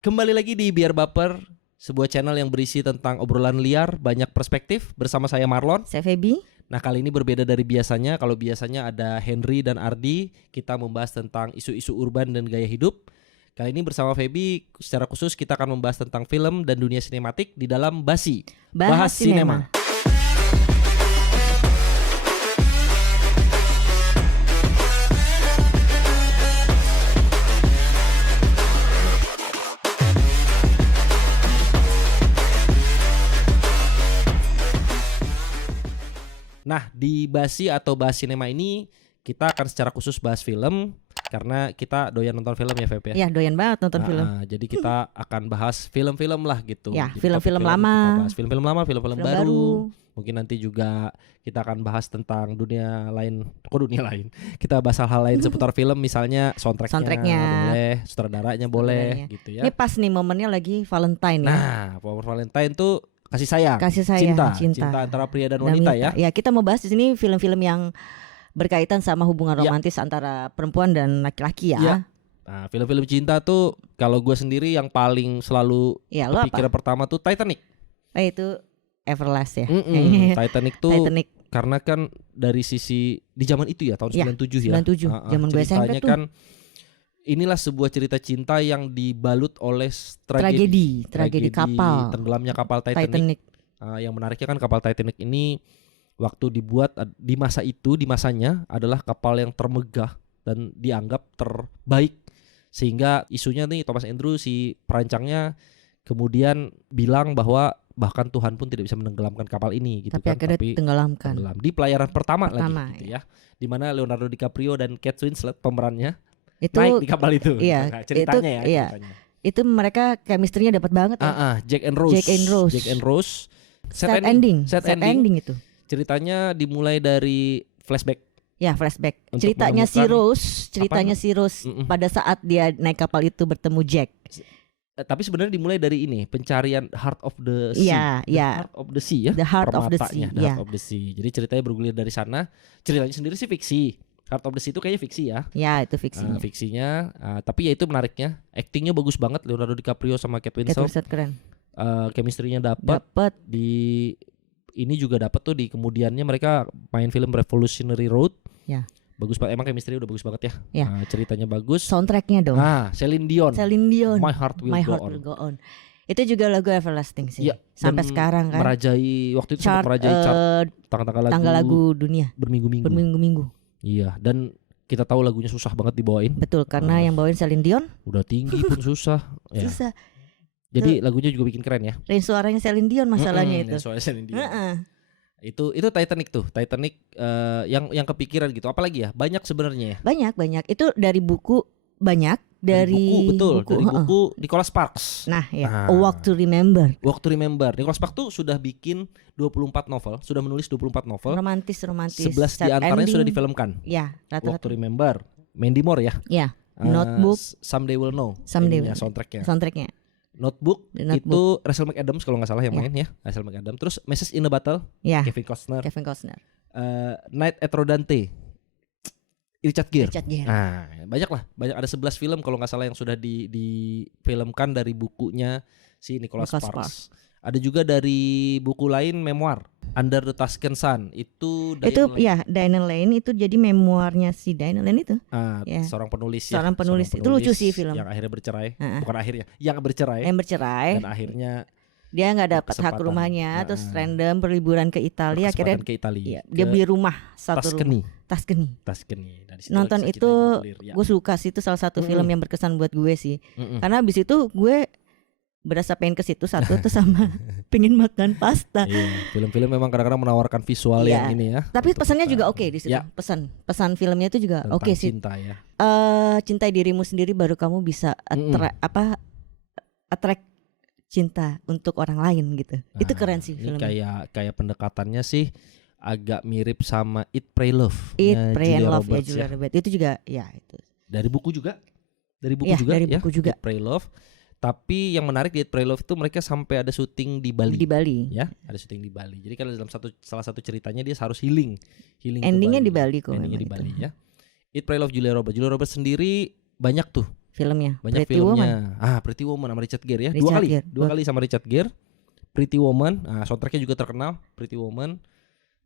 Kembali lagi di Biar Baper, sebuah channel yang berisi tentang obrolan liar, banyak perspektif, bersama saya Marlon. Saya Feby. Nah, kali ini berbeda dari biasanya. Kalau biasanya ada Henry dan Ardi, kita membahas tentang isu-isu urban dan gaya hidup. Kali ini bersama Feby, secara khusus kita akan membahas tentang film dan dunia sinematik di dalam Basi, Bahas Sinema. Nah, di Basi atau Bahas Sinema ini kita akan secara khusus bahas film karena kita doyan nonton film ya, Feb ya. Iya, doyan banget nonton film. Jadi kita akan bahas film-film lah gitu. Ya, Jadi film-film kita lama. bahas film-film lama, film-film baru. Mungkin nanti juga kita akan bahas tentang dunia lain. Kok dunia lain? Kita bahas hal-hal lain seputar film, misalnya soundtracknya boleh, sutradaranya boleh gitu ya. Ini pas nih momennya lagi Valentine ya. Nah, Power Valentine tuh kasih sayang, cinta antara pria dan wanita ya. Ya, kita mau bahas di sini film-film yang berkaitan sama hubungan romantis antara perempuan dan laki-laki ya. Nah, film-film cinta tuh kalau gue sendiri yang paling selalu kepikiran pertama tuh Titanic. Itu Everlast ya. Titanic tuh karena kan dari sisi di zaman itu ya tahun 97 ya. 97. Zaman gue SMP tuh. Kan inilah sebuah cerita cinta yang dibalut oleh tragedi kapal. Tenggelamnya kapal Titanic. Yang menariknya kan kapal Titanic ini waktu dibuat di masa itu, di masanya adalah kapal yang termegah dan dianggap terbaik. Sehingga isunya nih Thomas Andrews si perancangnya kemudian bilang bahwa bahkan Tuhan pun tidak bisa menenggelamkan kapal ini gitu. Tapi tenggelam di pelayaran pertama lagi gitu ya. Di mana Leonardo DiCaprio dan Kate Winslet pemerannya itu naik di kapal itu. Iya, ceritanya. Itu mereka chemistry-nya dapat banget ya. Jack and Rose. Sad ending itu. Ceritanya dimulai dari flashback. Ya, flashback. Ceritanya si Rose pada saat dia naik kapal itu bertemu Jack. Tapi sebenarnya dimulai dari ini, pencarian Heart of the Sea. Heart of the Sea ya. The Heart of the Sea. Heart of the Sea. Jadi ceritanya bergulir dari sana. Ceritanya sendiri sih fiksi. Heart of the Sea itu kayaknya fiksi ya. Ya, itu fiksinya. Fiksinya, tapi ya itu menariknya. Actingnya bagus banget, Leonardo DiCaprio sama Kate Winslet keren. Chemistry-nya dapat. Di ini juga dapat tuh di kemudiannya mereka main film Revolutionary Road. Ya. Bagus banget, emang chemistry udah bagus banget ya. Ceritanya bagus. Soundtracknya dong. Celine Dion. My Heart Will Go On. Itu juga lagu everlasting sih. Sampai sekarang kan. Merajai waktu itu sempat merajai chart tanggal lagu dunia. Berminggu-minggu. Iya, dan kita tahu lagunya susah banget dibawain. Betul, karena yang bawain Celine Dion. Udah tinggi pun susah. Susah. Jadi lagunya juga bikin keren ya. Range suaranya Celine Dion masalahnya itu. Suaranya Celine Dion. Itu Titanic tuh. Titanic yang kepikiran gitu. Apalagi ya? Banyak sebenarnya ya. Banyak. Itu dari buku banyak. Dari buku Nicholas Sparks. A Walk to Remember. Nicholas Sparks tuh sudah bikin 24 novel, sudah menulis 24 novel. Romantis. 11 di antaranya sudah difilmkan. Ya, rata-rata. Walk to Remember. Mandy Moore ya. Ya. Notebook. Someday We'll Know. Soundtracknya. Notebook itu Rachel McAdams kalau nggak salah yang main ya. Rachel McAdams. Terus Message in a Bottle. Kevin Costner. Night at Rodante. Richard Gere. Nah, banyak ada 11 film kalau nggak salah yang sudah difilmkan dari bukunya si Nicholas Sparks. Ada juga dari buku lain memoir Under the Tuscan Sun Diane Lane itu jadi memoirnya si Diane Lane itu. Seorang penulis itu lucu sih film. Yang akhirnya bercerai, bukan akhirnya, yang bercerai. Dan akhirnya dia nggak dapat hak rumahnya, terus random berliburan ke Italia, akhirnya dia beli rumah Tuscany. Nonton itu gue suka sih, itu salah satu film yang berkesan buat gue sih. Karena abis itu gue berasa pengen ke situ satu tuh sama pengen makan pasta. Film-film memang kadang-kadang menawarkan visual yang ini ya. Tapi pesannya juga oke di situ. Pesan filmnya itu juga oke sih. Cinta ya. Cintai dirimu sendiri baru kamu bisa attract cinta untuk orang lain gitu. Itu keren sih filmnya. Kayak pendekatannya sih agak mirip sama Eat Pray Love. Eat Pray and Love ya Julia Roberts. Itu juga itu. Dari buku juga. Eat Pray Love. Tapi yang menarik di Eat Pray Love itu mereka sampai ada syuting di Bali. Ya, ada syuting di Bali. Jadi kalau dalam salah satu ceritanya dia harus healing endingnya di Bali kok. Endingnya di Bali ya. Eat Pray Love Julia Roberts. Julia Roberts sendiri banyak tuh filmnya. Banyak Pretty filmnya. Woman. Pretty Woman sama Richard Gere ya. Dua kali sama Richard Gere. Pretty Woman, soundtracknya juga terkenal. Pretty Woman.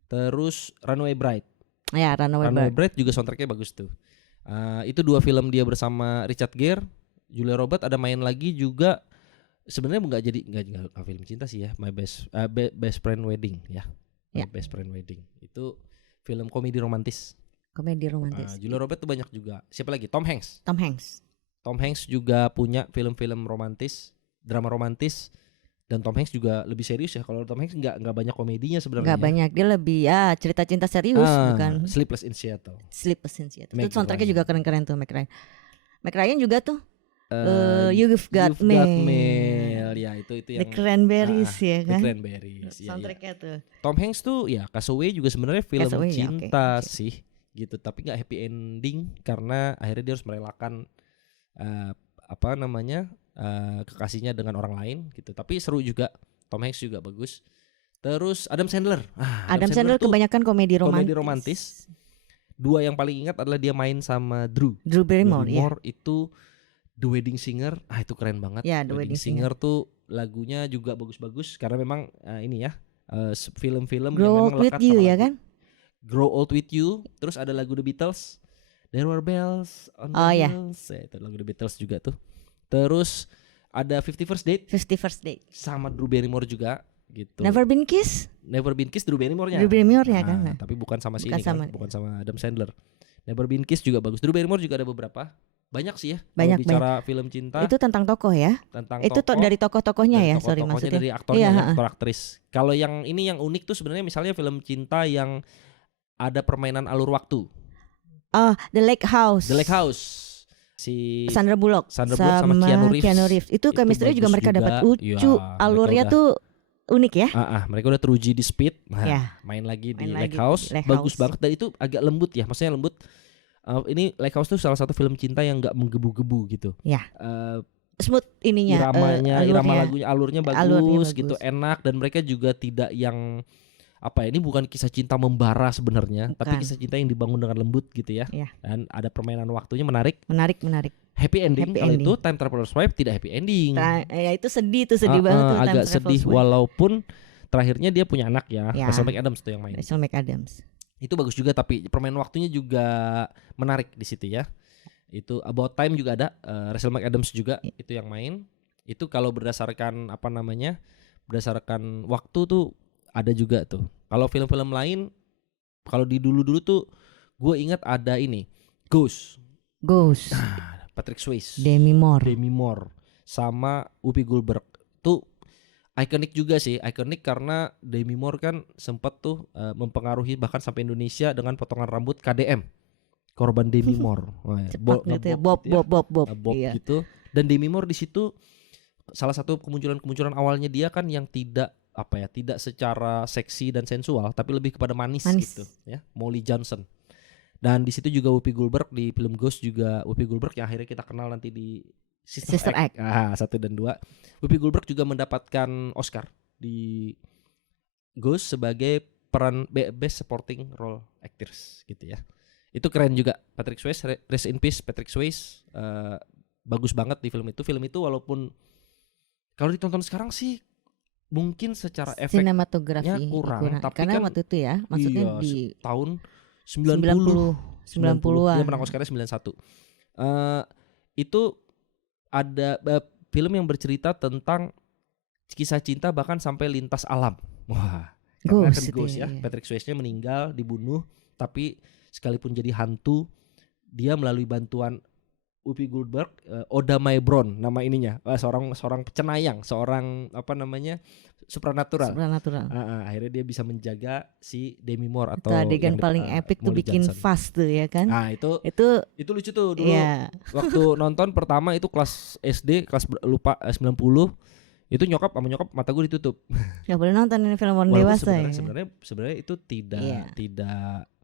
Terus Runaway Bride. Ya, Runaway Bride juga soundtracknya bagus tuh. Itu 2 film dia bersama Richard Gere. Julia Roberts ada main lagi juga. Sebenarnya nggak film cinta sih ya. My Best Friend Wedding ya. Best Friend Wedding. Itu film komedi romantis. Julia Roberts tuh banyak juga. Siapa lagi? Tom Hanks juga punya film-film romantis, drama romantis. Dan Tom Hanks juga lebih serius ya. Kalau Tom Hanks nggak banyak komedinya sebenarnya. Nggak banyak, dia lebih cerita cinta serius bukan. Sleepless in Seattle. Itu soundtracknya juga keren-keren tuh. Mac Ryan juga tuh. You've Got Mail. Ya itu The yang Cranberries ya kan. The Cranberries. Soundtracknya tuh. Tom Hanks tuh ya Castaway juga sebenarnya film cinta sih gitu. Tapi nggak happy ending karena akhirnya dia harus merelakan kekasihnya dengan orang lain gitu. Tapi seru juga. Tom Hanks juga bagus. Terus Adam Sandler. Adam Sandler kebanyakan komedi romantis. 2 yang paling ingat adalah dia main sama Drew Barrymore itu The Wedding Singer. Itu keren banget. Ya, The Wedding Singer tuh lagunya juga bagus-bagus karena memang film-film Grow Old With You ya kan? Grow Old With You. Terus ada lagu The Beatles, There Were Bells on the Hills. Itu lagu The Beatles juga tuh. Terus ada 50 First Date sama Drew Barrymore juga gitu. Never Been Kissed Drew Barrymore-nya kan. Tapi bukan sama bukan sama Adam Sandler. Never Been Kissed juga bagus. Drew Barrymore juga ada beberapa. Banyak sih ya. Banyak bicara film cinta. Itu tentang tokoh ya. Dari tokoh-tokohnya ya. Sorry maksudnya. Dari aktornya aktor aktris. Kalau yang ini yang unik tuh sebenarnya misalnya film cinta yang ada permainan alur waktu. The Lake House. Si Sandra Bullock sama Keanu Reeves. Itu chemistry juga mereka dapat lucu. Alurnya tuh unik ya. Mereka udah teruji di Speed. Main lagi di Lake House. Bagus banget dan itu agak lembut ya. Maksudnya lembut. Ini Lake House tuh salah satu film cinta yang enggak menggebu-gebu gitu. Ya. Smooth ininya. Irama lagunya, alurnya bagus gitu, enak dan mereka juga tidak yang ini bukan kisah cinta membara sebenarnya, tapi kisah cinta yang dibangun dengan lembut gitu ya. Dan ada permainan waktunya menarik. Happy ending. Kalau itu Time Traveler's Wife tidak happy ending. Itu sedih banget tuh. Agak sedih walaupun terakhirnya dia punya anak ya. Rachel McAdams tuh yang main. Rachel McAdams. Itu bagus juga tapi permainan waktunya juga menarik di situ ya. Itu About Time juga ada, Rachel McAdams juga itu yang main. Itu kalau berdasarkan berdasarkan waktu tuh ada juga tuh. Kalau film-film lain, kalau di dulu-dulu tuh gue ingat ada ini Ghost. Patrick Swayze, Demi Moore sama Whoopi Goldberg. Tuh ikonik juga sih, karena Demi Moore kan sempat tuh mempengaruhi bahkan sampai Indonesia dengan potongan rambut KDM. Korban Demi Moore. Cepat gitu ya. Bob gitu. Dan Demi Moore di situ salah satu kemunculan awalnya dia kan yang tidak secara seksi dan sensual tapi lebih kepada manis. Gitu ya, Molly Johnson. Dan di situ juga Whoopi Goldberg di film Ghost juga Whoopi Goldberg yang akhirnya kita kenal nanti di Sister Act 1 dan 2. Whoopi Goldberg juga mendapatkan Oscar di Ghost sebagai peran Best Supporting Role Actress gitu ya. Itu keren juga. Patrick Swayze, rest in peace Patrick Swayze, bagus banget di film itu. Film itu walaupun kalau ditonton sekarang sih mungkin secara efeknya kurang. Tapi karena kan waktu itu ya, maksudnya di tahun 90-an. Dia menang Oscar-nya 91. Itu ada film yang bercerita tentang kisah cinta bahkan sampai lintas alam. Wah, Ghost ya. Patrick Swayze-nya meninggal, dibunuh, tapi sekalipun jadi hantu, dia melalui bantuan Whoopi Goldberg, Oda Mae Brown nama ininya, seorang pecenayang, seorang supranatural. Akhirnya dia bisa menjaga si Demi Moore atau itu adegan paling epic tuh bikin fast tuh ya kan. Nah itu lucu tuh dulu. Waktu nonton pertama itu kelas SD, kelas 90, itu nyokap mata gue ditutup. Gak boleh nonton ini film orang dewasa ya. Sebenarnya itu tidak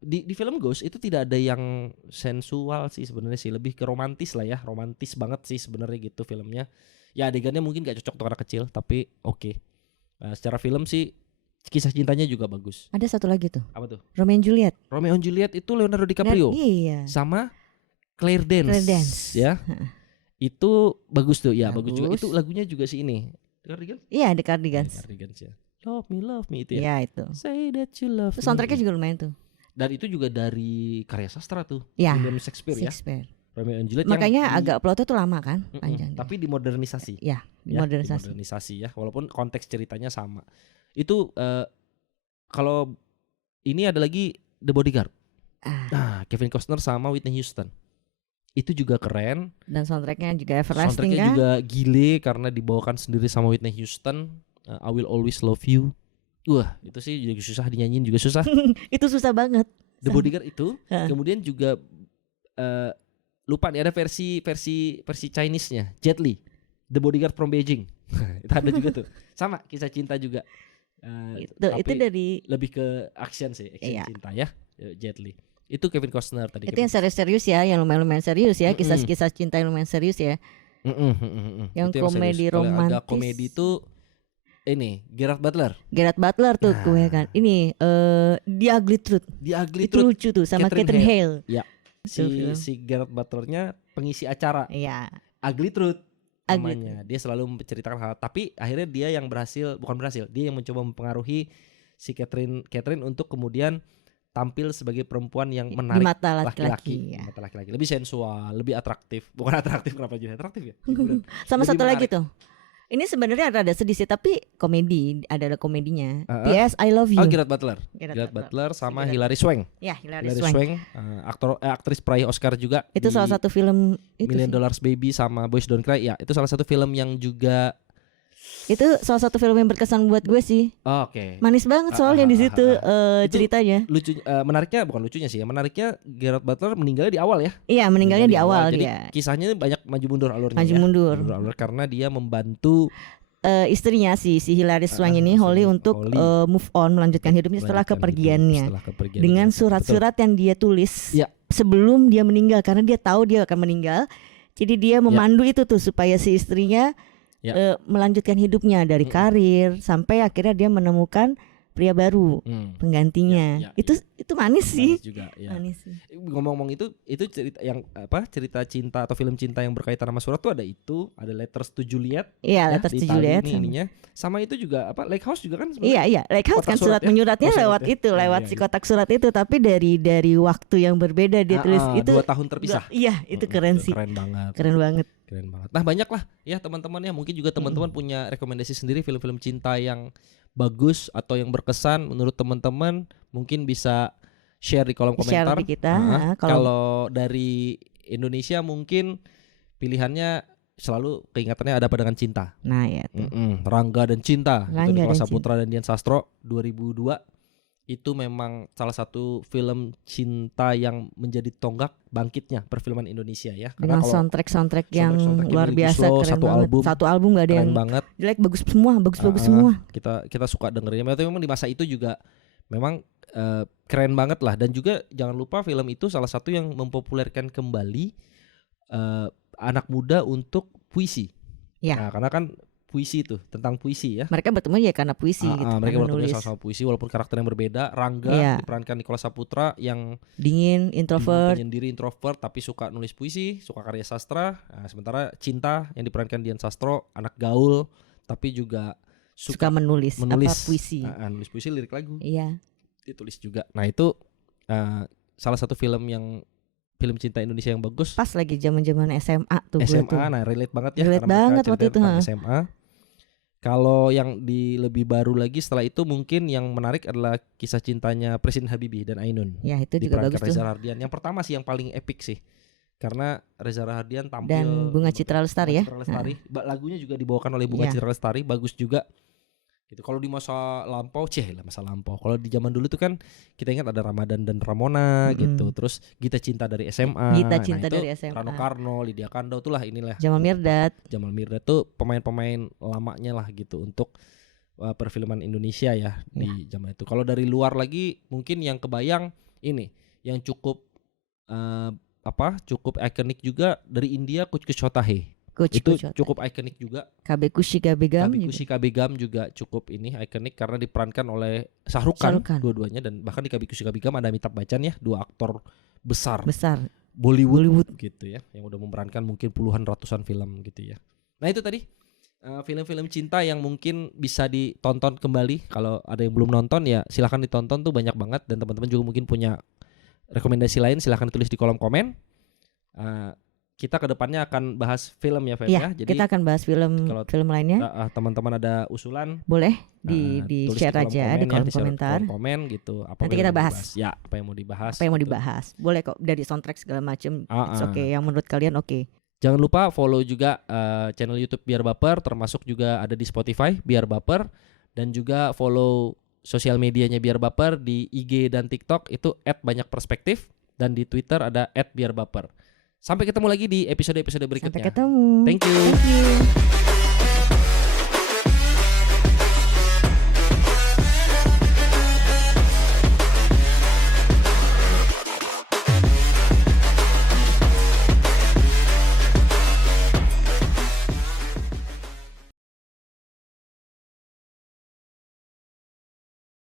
di film Ghost itu tidak ada yang sensual sih sebenarnya sih, lebih ke romantis lah ya, romantis banget sih sebenarnya gitu filmnya. Ya adegannya mungkin gak cocok untuk anak kecil tapi oke. Secara film sih kisah cintanya juga bagus. Ada satu lagi tuh. Apa tuh? Romeo and Juliet itu Leonardo DiCaprio iya. sama Claire Danes. Ya. Itu bagus tuh, ya bagus juga. Itu lagunya juga sih ini. The Cardigans? Iya, The Cardigans. The Cardigans ya. Love me itu ya. Iya itu. Say that you love me. Soundtracknya juga lumayan tuh. Dan itu juga dari karya sastra tuh. Ya. William Shakespeare ya. Romeo and Juliet. Makanya agak plotnya tuh lama kan, panjang. Tapi dimodernisasi. Ya, dimodernisasi. Dimodernisasi ya, walaupun konteks ceritanya sama. Itu kalau ini ada lagi The Bodyguard. Nah, Kevin Costner sama Whitney Houston. Itu juga keren. Dan soundtracknya juga everlasting. Soundtracknya juga gile karena dibawakan sendiri sama Whitney Houston. I Will Always Love You. Wah, itu sih juga susah dinyanyiin, juga susah. Itu susah banget. The Bodyguard itu. Kemudian juga lupa nih ada versi Chinese-nya, Jet Li, The Bodyguard from Beijing. Itu ada juga tuh. Sama kisah cinta juga. Itu dari lebih ke action sih, cinta ya, Jet Li. Itu Kevin Costner tadi. Itu yang serius-serius ya, yang lumayan serius ya, kisah-kisah cinta yang lumayan serius ya. Yang itu komedi romantis. Agak komedi itu ini Gerard Butler tuh gue kan. Ini The Ugly Truth. Itu lucu tuh sama Catherine Hale. Ya. Si Gerard Butlernya pengisi acara. Iya. Ugly Truth namanya. Dia selalu menceritakan hal, tapi akhirnya dia yang dia yang mencoba mempengaruhi si Catherine untuk kemudian tampil sebagai perempuan yang menarik di mata laki-laki, ya. Mata laki-laki, lebih sensual, lebih atraktif. Bukan atraktif, kenapa jadi atraktif ya? Sama satu menarik. Lagi tuh. Ini sebenarnya ada sedih sih, tapi komedi, ada komedinya. P.S. I Love You. Gerard Butler sama Hilary Swank. Ya, Hilary Swank. Aktris peraih Oscar juga. Itu salah satu film itu $1 Million Baby sama Boys Don't Cry. Ya, itu salah satu film yang juga. Itu salah satu film yang berkesan buat gue sih. Oke. Manis banget soalnya di situ ceritanya. Lucu, menariknya bukan lucunya sih ya. Menariknya Gerard Butler meninggalnya di awal ya. Iya, meninggalnya di awal Jadi dia. Kisahnya banyak maju mundur alurnya. Maju mundur karena dia membantu istrinya si Hilary Swank ini Holly untuk move on, melanjutkan hidupnya setelah kepergiannya. Dengan surat-surat yang dia tulis sebelum dia meninggal, karena dia tahu dia akan meninggal. Jadi dia memandu itu tuh supaya si istrinya melanjutkan hidupnya dari karir sampai akhirnya dia menemukan pria baru penggantinya. Itu manis sih. Manis sih. Ngomong-ngomong itu cerita yang cerita cinta atau film cinta yang berkaitan sama surat tuh ada Letters to Juliet. Iya, Letters to Juliet. Sama itu juga Lake House juga kan sebenarnya. Iya, Lake House kan surat menyuratnya lewat itu, lewat si kotak surat itu, tapi dari waktu yang berbeda dia tulis itu 2 tahun terpisah. Iya, itu keren sih. Keren banget. Keren banget. Nah, banyak lah ya teman-teman ya, mungkin juga teman-teman punya rekomendasi sendiri film-film cinta yang bagus atau yang berkesan menurut teman-teman, mungkin bisa share di kolom komentar. Share di kita. Kalau dari Indonesia mungkin pilihannya selalu keingatannya ada apa dengan cinta. Nah ya tuh. Rangga dan Cinta itu Nicholas Saputra dan Dian Sastro 2002. Itu memang salah satu film cinta yang menjadi tonggak bangkitnya perfilman Indonesia ya. Dengan soundtrack yang luar biasa, keren banget. Satu album gak ada yang banget. Jelek, bagus semua. Kita suka dengerinnya. Tapi memang di masa itu juga memang keren banget lah. Dan juga jangan lupa film itu salah satu yang mempopulerkan kembali anak muda untuk puisi. Ya. Nah, karena kan puisi itu tentang puisi ya. Mereka bertemu ya karena puisi gitu. Mereka bertemu sama puisi walaupun karakternya berbeda. Rangga diperankan Nicholas Saputra yang dingin, introvert, penyendiri, introvert tapi suka nulis puisi, suka karya sastra. Sementara Cinta yang diperankan Dian Sastro, anak gaul tapi juga suka menulis puisi. Nulis puisi, lirik lagu. Iya. Ditulis juga. Nah, itu salah satu film cinta Indonesia yang bagus. Pas lagi zaman-zaman SMA tuh. Nah relate banget ya. Relate banget waktu itu. SMA. Kalau yang lebih baru lagi setelah itu mungkin yang menarik adalah kisah cintanya Presiden Habibie dan Ainun. Ya itu juga bagus tuh. Reza Rahardian. Yang pertama sih yang paling epic sih. Karena Reza Rahardian tampil dan Bunga Citra Lestari ya. Lagunya juga dibawakan oleh Bunga Citra Lestari, bagus juga. Gitu. Kalau di masa lampau, kalau di zaman dulu tuh kan kita ingat ada Ramadan dan Ramona gitu. Terus Gita Cinta dari SMA. Dari SMA. Rano Karno, Lydia Kandou itulah inilah. Jamal Mirdad tuh pemain-pemain lamanya lah gitu untuk perfilman Indonesia ya di zaman itu. Kalau dari luar lagi mungkin yang kebayang ini yang cukup cukup ikonik juga dari India, Kuch Kuch Hota Hai. Itu cukup ikonik juga. Kabhi Khushi Kabhi Gum juga cukup ini ikonik karena diperankan oleh Shah Rukh Khan dua-duanya, dan bahkan di Kabhi Khushi Kabhi Gum ada Amitabh Bachchan ya, 2 aktor besar Bollywood gitu ya, yang udah memerankan mungkin puluhan ratusan film gitu ya. Nah itu tadi film-film cinta yang mungkin bisa ditonton kembali. Kalau ada yang belum nonton ya silahkan ditonton, tuh banyak banget. Dan teman-teman juga mungkin punya rekomendasi lain, silahkan ditulis di kolom komen. Kita kedepannya akan bahas film ya, Feb ya. Jadi kita akan bahas film lainnya. Teman-teman ada usulan, boleh di share aja di kolom komentar. Komen gitu. Nanti kita bahas. Ya, apa yang mau dibahas. Apa yang mau dibahas. Boleh kok, dari soundtrack segala macam. It's okay. Yang menurut kalian oke. Jangan lupa follow juga channel YouTube Biar Baper, termasuk juga ada di Spotify Biar Baper, dan juga follow sosial medianya Biar Baper di IG dan TikTok itu @banyakperspektif, dan di Twitter ada @biarbaper. Sampai ketemu lagi di episode-episode berikutnya. Sampai ketemu. Thank you.